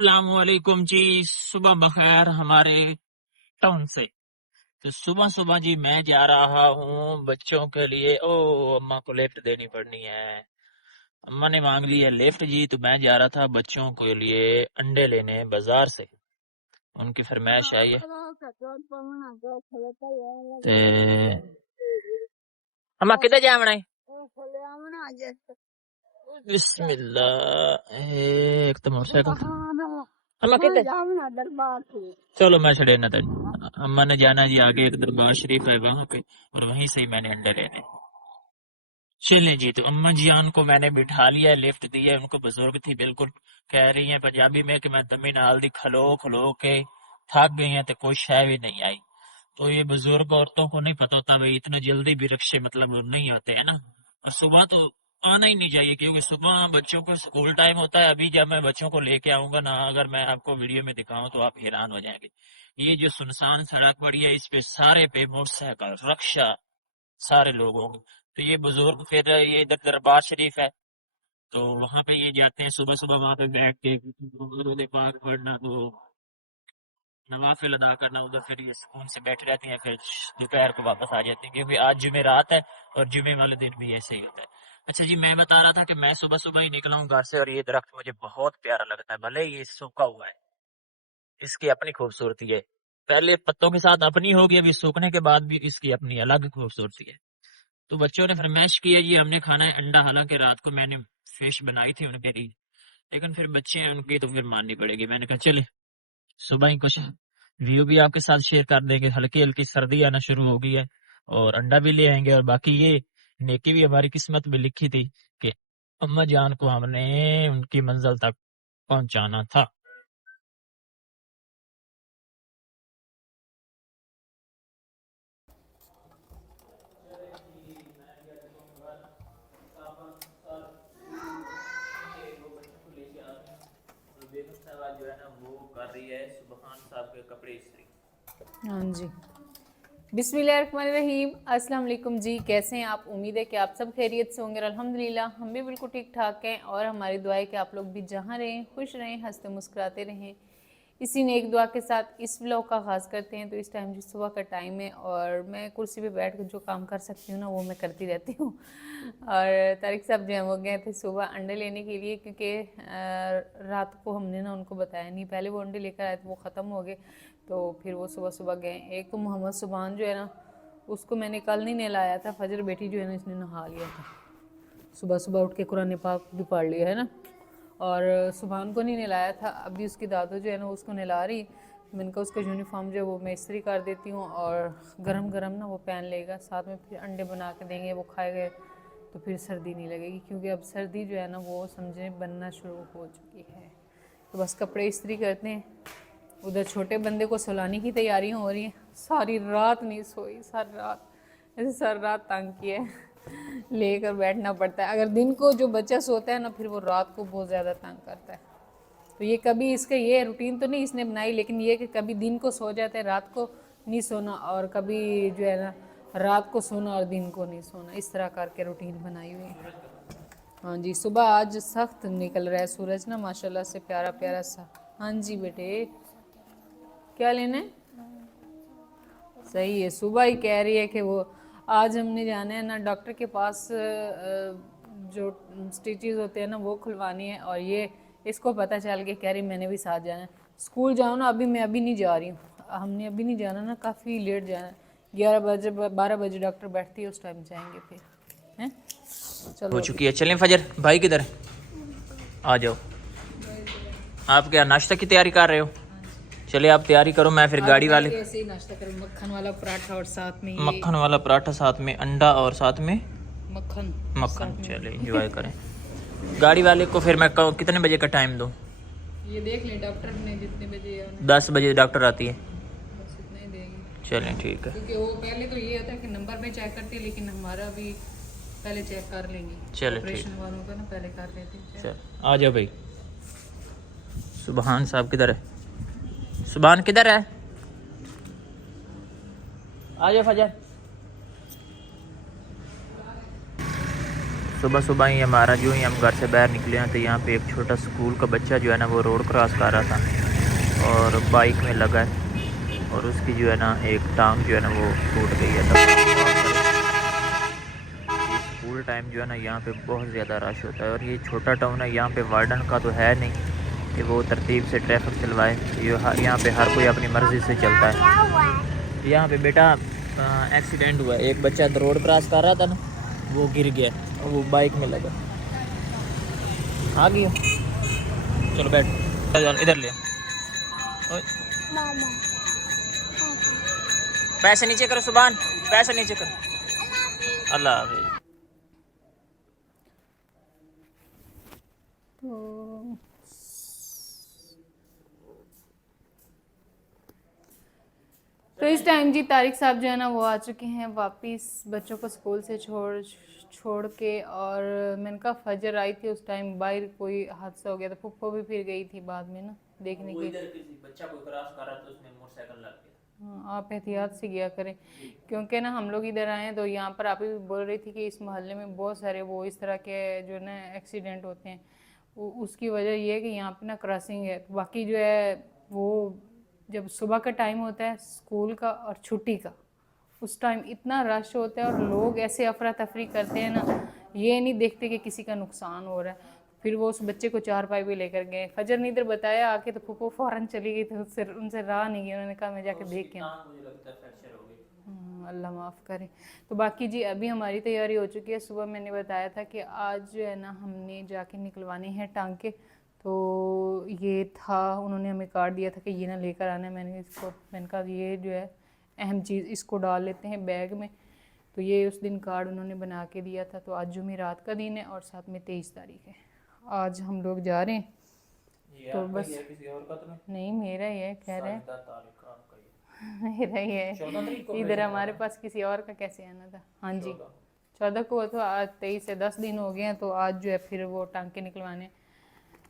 अस्सलामुअलैकुम जी। सुबह बखैर हमारे टाउन से। तो सुबह सुबह जी मैं जा रहा हूँ बच्चों के लिए। ओ अम्मा को लिफ्ट देनी पड़नी है। अम्मा ने मांग ली है लिफ्ट जी, तो मैं जा रहा था बच्चों के लिए अंडे लेने बाजार से। उनकी फरमाइश आई है। ते अम्मा किधर जावना है? बिस्मिल्लाह। एक तो मोटरसाइकिल अम्मा किधर? चलो मैं छड़े ना तेन। अम्मा ने जाना जी आगे, एक दरबार शरीफ है वहां पे, और वहीं से ही मैंने अंडे लेने। चले जी, तो अम्मा जियान को मैंने बिठा लिया, लिफ्ट दी है। उनको बुजुर्ग थी बिल्कुल, कह रही है पंजाबी में कि मैं तमी नाल दी खलो खलो के थक गई है, तो कोई शय भी नहीं आई। तो ये बुजुर्ग औरतों को नहीं पता होता भाई, इतने जल्दी भी रिक्शे मतलब नहीं आते है ना। और सुबह तो आना ही नहीं चाहिए, क्योंकि सुबह बच्चों को स्कूल टाइम होता है। अभी जब मैं बच्चों को लेके आऊंगा ना, अगर मैं आपको वीडियो में दिखाऊं तो आप हैरान हो जाएंगे। ये जो सुनसान सड़क पड़ी है, इस पे सारे पे मोटरसाइकिल रक्षा सारे लोग होंगे। तो ये बुजुर्ग फिर ये इधर दरबार शरीफ है, तो वहां पे ये जाते हैं सुबह सुबह, वहां पे बैठ के दुरूद पाक पढ़ना, तो नवाफिल अदा करना उधर। फिर ये सुकून से बैठ रहती हैं, फिर दोपहर को वापस आ जाती हैं, क्योंकि आज जुमे रात है और जुमे वाले दिन भी ऐसे ही होता है। अच्छा जी, मैं बता रहा था कि मैं सुबह सुबह ही निकला हूँ घर से, और ये दरख्त मुझे बहुत प्यारा लगता है। भले ये सूखा हुआ है, इसकी अपनी खूबसूरती है। पहले पत्तों के साथ अपनी होगी, अभी सूखने के बाद भी इसकी अपनी अलग खूबसूरती है। तो बच्चों ने फरमाइश की है जी हमने खाना है अंडा। हालांकि रात को मैंने फिश बनाई थी उनके लिए, लेकिन फिर बच्चे हैं उनकी तो फिर माननी पड़ेगी। मैंने कहा चले सुबह ही कुछ व्यू भी आपके साथ शेयर कर देंगे। हल्की हल्की सर्दी आना शुरू हो गई है, और अंडा भी ले आएंगे। और बाकी ये नेकी भी हमारी किस्मत में लिखी थी कि अम्मा जान को हमने उनकी मंजिल तक पहुंचाना था। जो है ना वो कर रही है सुबहान साहब के कपड़े इस्त्री। हाँ जी, बिस्मिल्लाहिर्रहमानिर्रहीम। अस्सलाम वालेकुम जी, कैसे हैं आप? उम्मीद है कि आप सब खैरियत से होंगे। अल्हम्दुलिल्लाह हम भी बिल्कुल ठीक ठाक हैं, और हमारी दुआ है कि आप लोग भी जहाँ रहें खुश रहें, हंसते मुस्कुराते रहें। इसी ने एक दुआ के साथ इस व्लॉग का आगाज़ करते हैं। तो इस टाइम जो सुबह का टाइम है, और मैं कुर्सी पे बैठ कर जो काम कर सकती हूँ ना, वो मैं करती रहती हूँ। और तारिक साहब जो हैं वो गए थे सुबह अंडे लेने के लिए, क्योंकि रात को हमने ना उनको बताया नहीं। पहले वो अंडे लेकर आए थे, वो ख़त्म हो गए, तो फिर वो सुबह सुबह गए। एक तो मोहम्मद सुबहान जो है ना, उसको मैंने कल नहीं नहलाया था। फजर बेटी जो है ना, इसने नहा लिया था सुबह सुबह उठ के, कुरान पाक भी पढ़ लिया है ना। और सुबहान को नहीं नहलाया था। अभी उसकी दादू जो है ना उसको नहला रही। मैंने कहा उसका यूनिफॉर्म जो है वो मैं इस्त्री कर देती हूँ, और गरम गरम ना वो पहन लेगा, साथ में फिर अंडे बना के देंगे, वो खाएगा तो फिर सर्दी नहीं लगेगी। क्योंकि अब सर्दी जो है ना वो समझे बनना शुरू हो चुकी है। तो बस कपड़े इस्त्री करते हैं। उधर छोटे बंदे को सुलाने की तैयारियां हो रही हैं। सारी रात नहीं सोई, सारी रात ऐसे सारी रात तंग किया है। लेकर बैठना पड़ता है। अगर दिन को जो बच्चा सोता है ना, फिर वो रात को बहुत ज़्यादा तंग करता है। तो ये कभी इसका ये रूटीन तो नहीं इसने बनाई, लेकिन ये कि कभी दिन को सो जाता है, रात को नहीं सोना, और कभी जो है ना रात को सोना और दिन को नहीं सोना, इस तरह करके रूटीन बनाई हुई है। हाँ जी, सुबह आज सख्त निकल रहा है सूरज ना, माशाल्लाह से प्यारा प्यारा सा। हाँ जी बेटे, क्या लेना है? सही है, सुबह ही कह रही है कि वो आज हमने जाना है ना डॉक्टर के पास, जो स्टिचेस होते हैं ना वो खुलवानी है। और ये इसको पता चल के कह रही मैंने भी साथ जाना है। स्कूल जाओ ना, अभी मैं अभी नहीं जा रही हूँ, हमने अभी नहीं जाना ना, काफ़ी लेट जाना है। 11 बजे 12 बजे डॉक्टर बैठती है, उस टाइम जाएंगे फिर, हैं? चलो हो चुकी है, चलें। फजर भाई किधर है? आ जाओ। आप क्या नाश्ता की तैयारी कर रहे हो? चले आप तैयारी करो, मैं फिर गाड़ी वाले ऐसे ही नाश्ता करें, मक्खन वाला पराठा और साथ में मक्खन वाला पराठा, साथ में अंडा और साथ में मक्खन मक्खन। चले एंजॉय करें। गाड़ी वाले को फिर मैं कहूँ कितने बजे का टाइम दूँ? ये देख लें डॉक्टर ने जितने बजे आना है, 10 बजे डॉक्टर आती है। बस इतना ही देंगे। चलें ठीक है। क्योंकि वो पहले तो ये होता है कि नंबर में चेक करते हैं, लेकिन हमारा भी पहले चेक कर लेंगे। चलो ऑपरेशन वालों का ना पहले कर लेते हैं। चल आ जाओ भाई। सुबहान साहब किधर है? सुबहान किधर है? आ जाओ फजर। सुबह सुबह ही हमारा जो ही हम घर से बाहर निकले हैं तो यहाँ पे एक छोटा स्कूल का बच्चा जो है ना वो रोड क्रॉस कर रहा था और बाइक में लगा है और उसकी जो है ना एक टांग जो है ना वो टूट गई है। स्कूल टाइम जो है ना यहाँ पे बहुत ज़्यादा रश होता है और ये छोटा टाउन है, यहाँ पे वार्डन का तो है नहीं कि वो तरतीब से ट्रैफिक चलवाए। ये यहाँ पे हर कोई अपनी मर्ज़ी से चलता है। यहाँ पे बेटा एक्सीडेंट हुआ है, एक बच्चा रोड क्रॉस कर रहा था ना वो गिर गया और वो बाइक में लगा। आ गई हो? चलो बैठ, इधर ले। पैसे नीचे करो सुभान, पैसे नीचे करो। अल्लाह हाफिज़। तो इस टाइम जी तारिक साहब जो है ना वो आ चुके हैं वापस बच्चों को स्कूल से छोड़ के। और मैंने कहा फजर आई थी उस टाइम बाहर कोई हादसा हो गया था, फुप्पो भी फिर गई थी बाद में ना देखने के लिए। बच्चा कोई क्रॉस कर रहा था उसमें मोटरसाइकिल लग गया। हाँ, आप एहतियात से गया करें क्योंकि ना हम लोग इधर आए हैं तो यहाँ पर आप भी बोल रही थी कि इस मोहल्ले में बहुत सारे वो इस तरह के जो है ना एक्सीडेंट होते हैं। उसकी वजह ये है कि यहाँ पे ना क्रॉसिंग है। तो बाकी जो है वो जब सुबह का टाइम होता है स्कूल का और छुट्टी का, उस टाइम इतना रश होता है और लोग ऐसे अफरा तफरी करते हैं ना, ये नहीं देखते कि किसी का नुकसान हो रहा है। फिर वो उस बच्चे को चारपाई भी लेकर गए। फजर ने इधर बताया आके तो फूफो फ़ौरन चली गई, तो उससे उनसे राह नहीं गई। उन्होंने कहा मैं जाके देख के अल्लाह माफ़ करे। तो बाकी जी अभी हमारी तैयारी हो चुकी है। सुबह मैंने बताया था कि आज जो है ना हमने जाके निकलवाने हैं टांके, तो ये था, उन्होंने हमें कार्ड दिया था कि ये ना लेकर आना है। मैंने कहा ये जो है अहम चीज़, इसको डाल लेते हैं बैग में। तो ये उस दिन कार्ड उन्होंने बना के दिया था। तो आज जुमेरात का दिन है और साथ में 23 तारीख है। आज हम लोग जा रहे हैं। तो बस किसी और का तो नहीं, मेरा ही है, कह रहे हैं नहीं। मेरा ही है। इधर हमारे पास किसी और का कैसे आना था। हाँ जी 14 को, तो आज 23 से 10 दिन हो गए हैं। तो आज जो है फिर वो टांके निकलवाने।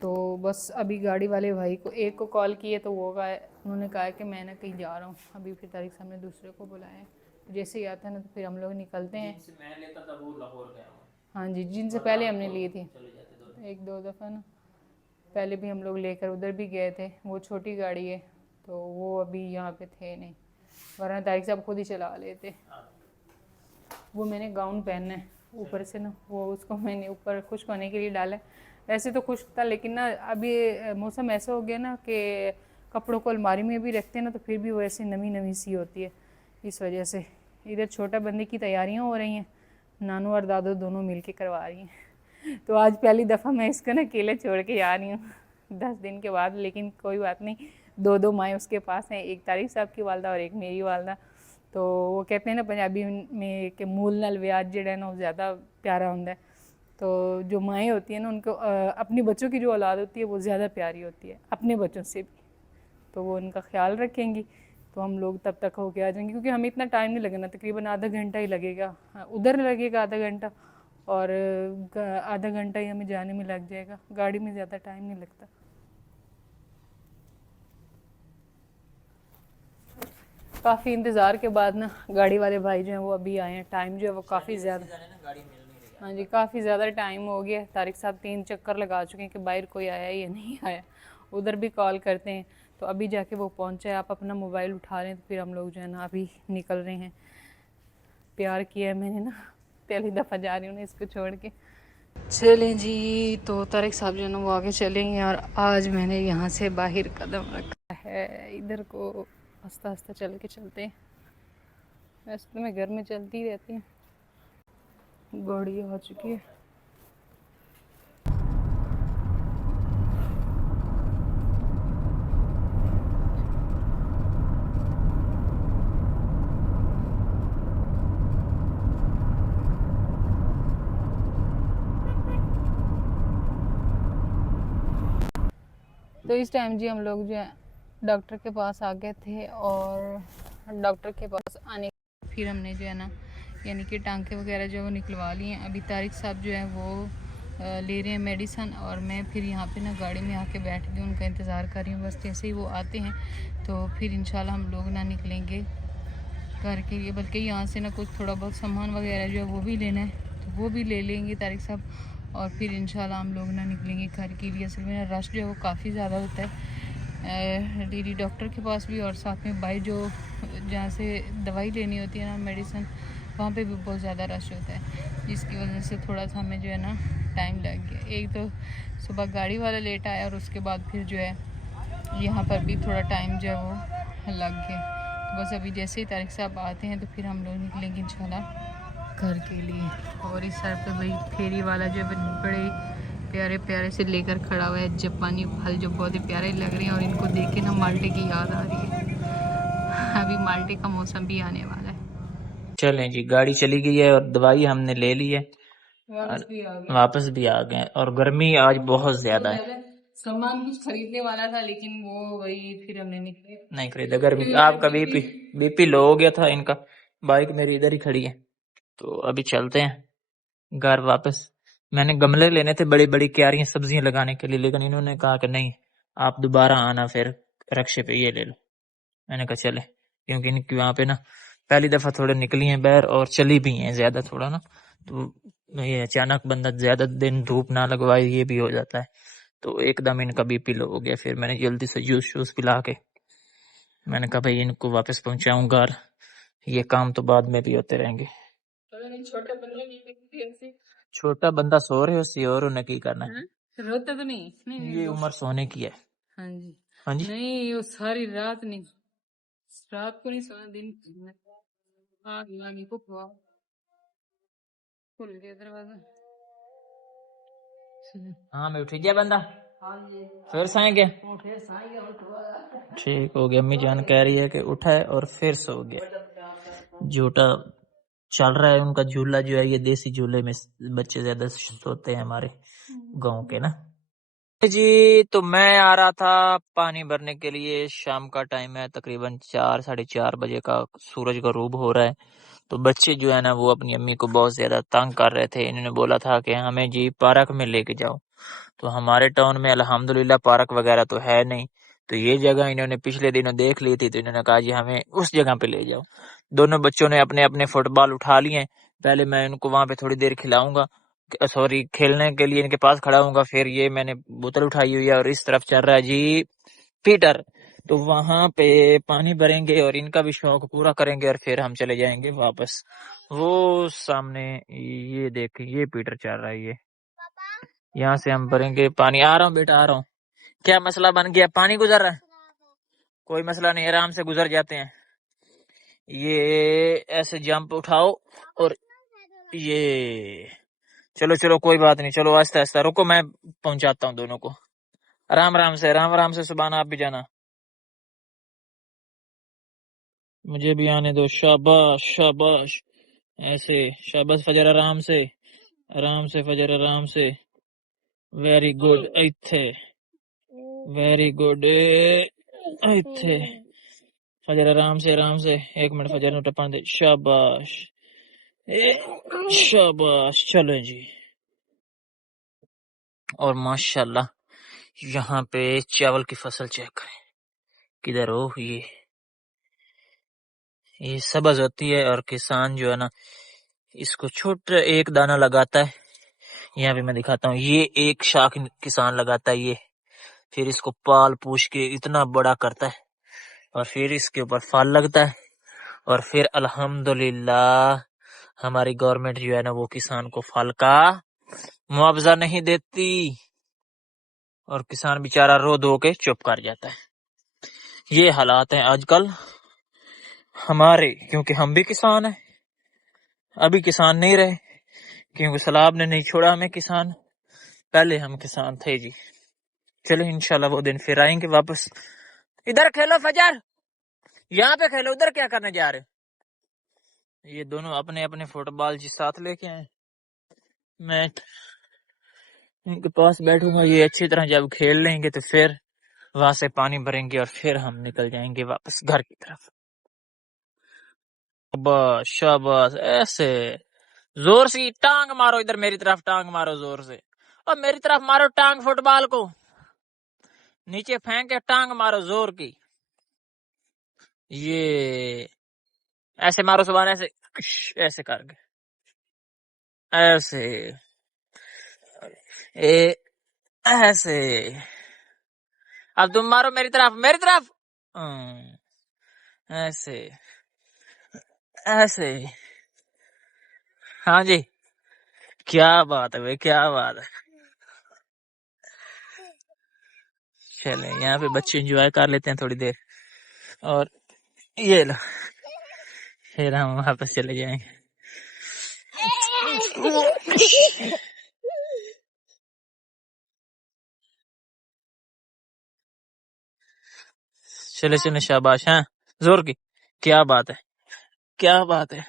तो बस अभी गाड़ी वाले भाई को एक को कॉल किए तो वो उन्होंने कहा कि मैं ना कहीं जा रहा हूँ। अभी फिर तारिक साहब ने दूसरे को बुलाया है। जैसे ही आता है ना तो फिर हम लोग निकलते हैं। मैं लेता था वो लाहौर गया हूँ। हाँ जी, जिनसे पहले हमने लिए थी एक दो दफ़ा ना, पहले भी हम लोग लेकर उधर भी गए थे। वो छोटी गाड़ी है तो वो अभी यहाँ पे थे नहीं, वरना तारिक साहब खुद ही चला लेते। वो मैंने गाउन पहनना है ऊपर से ना, वो उसको मैंने ऊपर खुश्क होने के लिए डाला है। वैसे तो खुश्क था लेकिन ना अभी मौसम ऐसा हो गया ना कि कपड़ों को अलमारी में भी रखते हैं ना तो फिर भी वो ऐसे नमी नमी सी होती है। इस वजह से इधर छोटा बंदे की तैयारियां हो रही हैं, नानू और दादू दोनों मिलके करवा रही हैं। तो आज पहली दफ़ा मैं इसको ना अकेले छोड़ के आ रही हूँ 10 दिन के बाद। लेकिन कोई बात नहीं, दो माएँ उसके पास हैं, एक तारिक साहब की वालदा और एक मेरी वालदा। तो वो कहते हैं ना पंजाबी में कि मूल नाल व्याज जिहड़ा है ना वो ज़्यादा प्यारा होता है। तो जो माएँ होती हैं ना उनको अपनी बच्चों की जो औलाद होती है वो ज़्यादा प्यारी होती है अपने बच्चों से भी। तो वो उनका ख्याल रखेंगी तो हम लोग तब तक होके आ जाएंगे, क्योंकि हमें इतना टाइम नहीं लगना, तकरीबन आधा घंटा ही लगेगा। उधर लगेगा आधा घंटा और आधा घंटा ही हमें जाने में लग जाएगा। गाड़ी में ज़्यादा टाइम नहीं लगता। काफ़ी इंतज़ार के बाद ना गाड़ी वाले भाई जो हैं वो अभी आए हैं। टाइम जो है वो काफ़ी ज़्यादा, हाँ जी काफ़ी ज़्यादा टाइम हो गया। तारिक साहब 3 चक्कर लगा चुके हैं कि बाहर कोई आया या नहीं आया। उधर भी कॉल करते हैं तो अभी जाके वो पहुँचे। आप अपना मोबाइल उठा लें तो फिर हम लोग जो है ना अभी निकल रहे हैं। प्यार किया है मैंने ना, पहली दफ़ा जा रही हूँ ना इसको छोड़ के। चलें जी, तो तारिक साहब जो है ना वो आगे चलेंगे और आज मैंने यहाँ से बाहर कदम रखा है। इधर को आस्ता आस्ता चल के चलते हैं। वैसे तो मैं घर में चलती रहती हूँ। गाड़ी आ चुकी है। तो इस टाइम जी हम लोग जो है डॉक्टर के पास आ गए थे और डॉक्टर के पास आने फिर हमने जो है ना यानी कि टांके वगैरह जो वो निकलवा लिए हैं। अभी तारिक साहब जो है वो ले रहे हैं मेडिसन और मैं फिर यहाँ पे ना गाड़ी में आके बैठ गई, उनका इंतज़ार कर रही हूँ। बस जैसे ही वो आते हैं तो फिर इंशाल्लाह हम लोग ना निकलेंगे घर के लिए। बल्कि यहाँ से ना कुछ थोड़ा बहुत सामान वगैरह जो है वो भी लेना है। तो वो भी ले लेंगे तारिक साहब, और फिर इंशाल्लाह हम लोग ना निकलेंगे घर के लिए। असल में रश जो है वो काफ़ी ज़्यादा होता है डीडी डॉक्टर के पास भी, और साथ में भाई जो जहाँ से दवाई लेनी होती है ना, मेडिसिन, वहाँ पे भी बहुत ज़्यादा रश होता है, जिसकी वजह से थोड़ा सा हमें जो है ना टाइम लग गया। एक तो सुबह गाड़ी वाला लेट आया, और उसके बाद फिर जो है यहाँ पर भी थोड़ा टाइम जो है वो लग गया। तो बस अभी जैसे ही तारिक साहब आते हैं तो फिर हम लोग निकलेंगे इंशाल्लाह घर के लिए। और इस साइड पे भाई फेरी वाला जो है बड़े प्यारे प्यारे से लेकर खड़ा हुआ है जापानी फल, जो बहुत ही प्यारे लग रहे हैं, और इनको देख के ना माल्टे की याद आ रही है। अभी माल्टे का मौसम भी आने वाला है। चलें जी, गाड़ी चली गई है और दवाई हमने ले ली है, वापस भी आ गए, और गर्मी आज बहुत ज्यादा है। सामान कुछ खरीदने वाला था, लेकिन वो वही फिर हमने नहीं खरीदा, गर्मी। आपका बीपी लो हो गया था इनका। बाइक मेरी इधर ही खड़ी है, तो अभी चलते हैं घर वापस। मैंने गमले लेने थे बड़ी बड़ी क्यारियां सब्जियां लगाने के लिए, लेकिन इन्होंने कहा कि नहीं, आप दोबारा आना फिर रक्षे पे ये ले लो। मैंने कहा चले, क्योंकि इनकी वहाँ पे ना पहली दफा थोड़े निकली हैं बाहर, और चली भी हैं ज्यादा थोड़ा ना, तो ये अचानक बंदा ज्यादा दिन धूप ना लगवाए, ये भी हो जाता है। तो एकदम इनका बीपी लो हो गया, फिर मैंने जल्दी से जूस शूस पिला के मैंने कहा भाई इनको वापस पहुंचाऊं घर, ये काम तो बाद में भी होते रहेंगे। छोटा बंदा सो रहे हो और उन्हें की करना है, रोता तो नहीं, ये उम्र सोने की है। हाँ जी, हाँ जी, नहीं वो सारी रात नहीं, रात को नहीं सोना, दिन खुल गया दरवाजा। हाँ मैं उठ गया बंदा, फिर सोएंगे। ठीक हो गया, अम्मी जान कह रही है कि उठा है और फिर सो गया। झूठा चल रहा है उनका झूला, जो है ये देसी झूले में बच्चे ज्यादा सोते हैं हमारे गांव के ना जी। तो मैं आ रहा था पानी भरने के लिए, शाम का टाइम है, तकरीबन 4 साढ़े 4 बजे का सूरज का रूप हो रहा है। तो बच्चे जो है ना वो अपनी अम्मी को बहुत ज्यादा तंग कर रहे थे। इन्होंने बोला था कि हमें जी पार्क में लेके जाओ। तो हमारे टाउन में अल्हम्दुलिल्लाह पार्क वगैरह तो है नहीं, तो ये जगह इन्होंने पिछले दिनों देख ली थी, तो इन्होंने कहा जी हमें उस जगह पे ले जाओ। दोनों बच्चों ने अपने अपने फुटबॉल उठा लिए। पहले मैं इनको वहां पे थोड़ी देर खिलाऊंगा, सॉरी खेलने के लिए इनके पास खड़ा हूँ। फिर ये मैंने बोतल उठाई हुई है और इस तरफ चल रहा है जी पीटर। तो वहां पे पानी भरेंगे और इनका भी शौक पूरा करेंगे, और फिर हम चले जाएंगे वापस। वो सामने ये देख, ये पीटर चल रहा है, ये यहाँ से हम भरेंगे पानी। आ रहा हूँ बेटा, आ रहा हूँ। क्या मसला बन गया? पानी गुजर रहा है? कोई मसला नहीं, आराम से गुजर जाते हैं। ये ऐसे जंप उठाओ, और ये चलो चलो कोई बात नहीं, चलो आहिस्ता आहिस्ता रुको, मैं पहुंचाता हूँ दोनों को। आराम आराम से, आराम आराम से। सुभान, आप भी जाना, मुझे भी आने दो। शाबाश शाबाश, ऐसे शाबाश। फजर आराम से, आराम से फजर, आराम से। वेरी गुड, इत्थे वेरी गुड, इत्थे फजर आराम से, आराम से। 1 मिनट फजर नु टपन दे। शाबाश शाबाश, चलो जी। और माशाल्लाह यहाँ पे चावल की फसल चेक करें, किधर हो ये सब्ज होती है, और किसान जो है ना इसको छोटा एक दाना लगाता है। यहाँ पे मैं दिखाता हूँ, ये एक शाख किसान लगाता है, ये फिर इसको पाल पूछ के इतना बड़ा करता है, और फिर इसके ऊपर फल लगता है, और फिर अल्हम्दुलिल्लाह हमारी गवर्नमेंट जो है ना वो किसान को फल का मुआवजा नहीं देती, और किसान बेचारा रो धो के चुप कर जाता है। ये हालात हैं आजकल हमारे, क्योंकि हम भी किसान हैं। अभी किसान नहीं रहे, क्योंकि सलाब ने नहीं छोड़ा हमें किसान, पहले हम किसान थे जी। चलो इंशाल्लाह वो दिन फिर आएंगे वापस। इधर खेलो फजर, यहाँ पे खेलो, उधर क्या करने जा रहे हो? ये दोनों अपने अपने फुटबॉल जी साथ लेके आए। मैं इनके पास बैठूंगा, ये अच्छी तरह जब खेल लेंगे तो फिर वहां से पानी भरेंगे, और फिर हम निकल जाएंगे वापस घर की तरफ। शाबाश शाबाश, ऐसे जोर से टांग मारो, इधर मेरी तरफ टांग मारो जोर से, और मेरी तरफ मारो टांग, फुटबॉल को नीचे फेंक के टांग मारो जोर की। ये ऐसे मारो सुबह, ऐसे ऐसे करके, ऐसे, ए ऐसे। अब तुम मारो मेरी तरफ, मेरी तरफ। ऐसे, ऐसे। हाँ जी, क्या बात है भाई, क्या बात है। चले यहाँ पे बच्चे एंजॉय कर लेते हैं थोड़ी देर, और ये लो, फिर हम वापस चले जाएंगे। चले चले, शाबाश। हाँ, जोर की। क्या बात है, क्या बात है।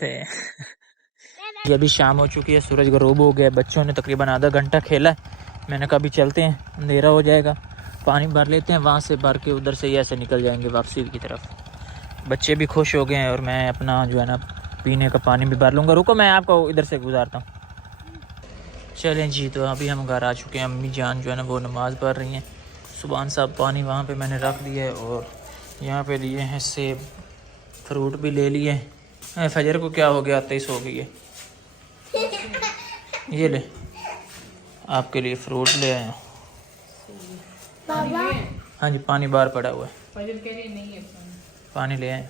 थे ये अभी शाम हो चुकी है, सूरज गरूब हो गया। बच्चों ने तकरीबन आधा घंटा खेला है। मैंने कहा अभी चलते हैं, अंधेरा हो जाएगा, पानी भर लेते हैं, वहाँ से भर के उधर से ही ऐसे निकल जाएंगे वापसी की तरफ। बच्चे भी खुश हो गए हैं और मैं अपना जो है ना पीने का पानी भी भर लूँगा। रुको, मैं आपको इधर से गुजारता हूँ। चलें जी, तो अभी हम घर आ चुके हैं। अम्मी जान जो है ना वो नमाज़ पढ़ रही हैं। सुबहान साहब पानी वहाँ पे मैंने रख दिया है, और यहाँ पे लिए हैं सेब, फ्रूट भी ले लिए। फजर को क्या हो गया, 23 हो गई है। ये ले, आपके लिए फ्रूट ले आए हैं। हाँ जी, पानी बाहर पड़ा हुआ है, फजर के लिए नहीं है पानी ले आए।